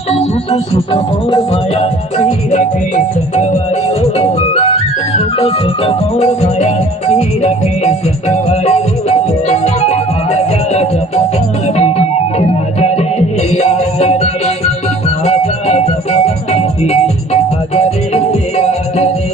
मोर माया पीरा के संगवारियो मोर माया पीरा के संगवारियो आजा जमुना दी आजा रे आजा रे आजा जमुना दी आजा रे आजा रे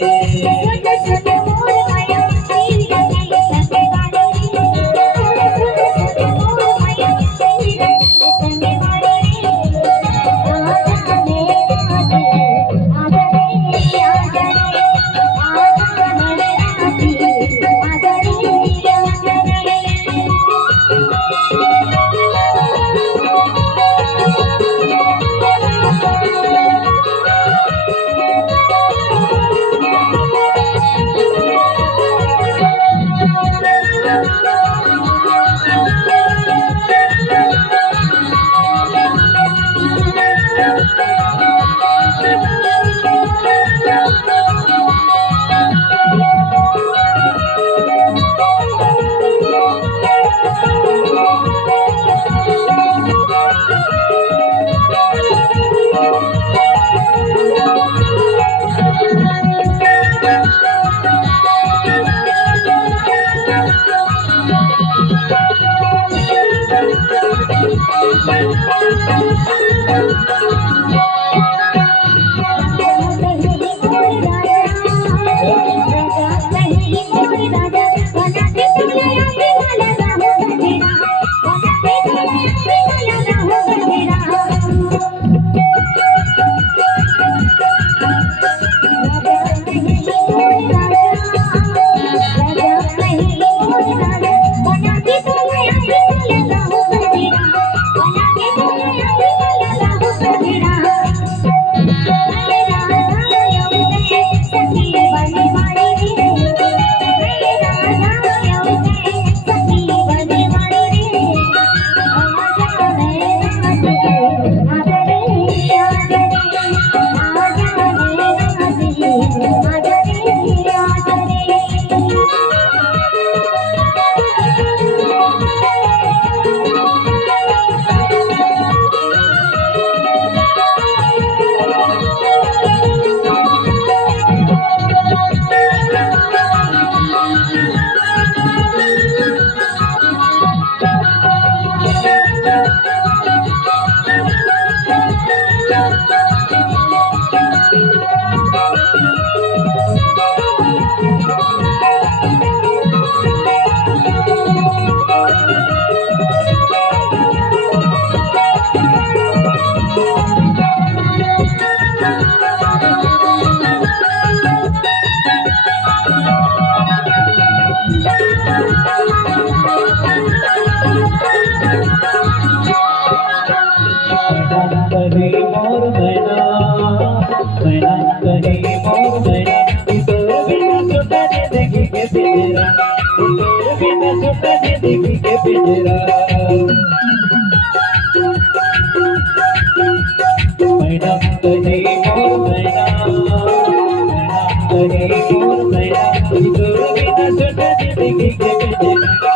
दीदी के गजरा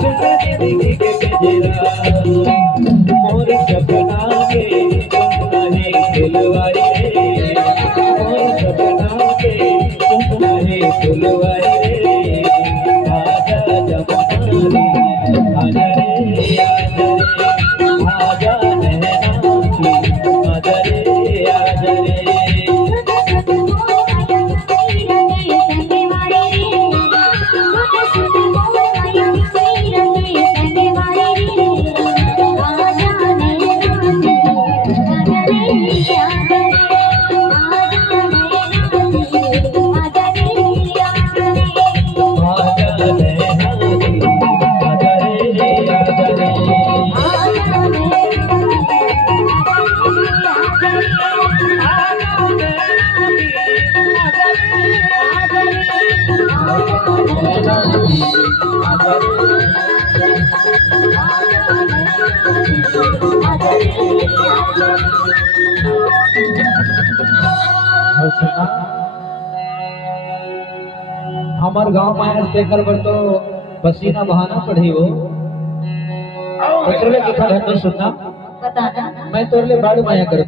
सुना दीदी के गजरा मोर सपना के सुना है फुलवारी रे मोर सपना के सुना है फुलवारी रे आजा जमुना आजा रे आजा नैना की आजा रे आजा रे हमार गांव में देखल पर तो पसीना बहाना पड़ी हो तोरले किथा है तो सुनना बताना मैं तोरले बाड़ माया कर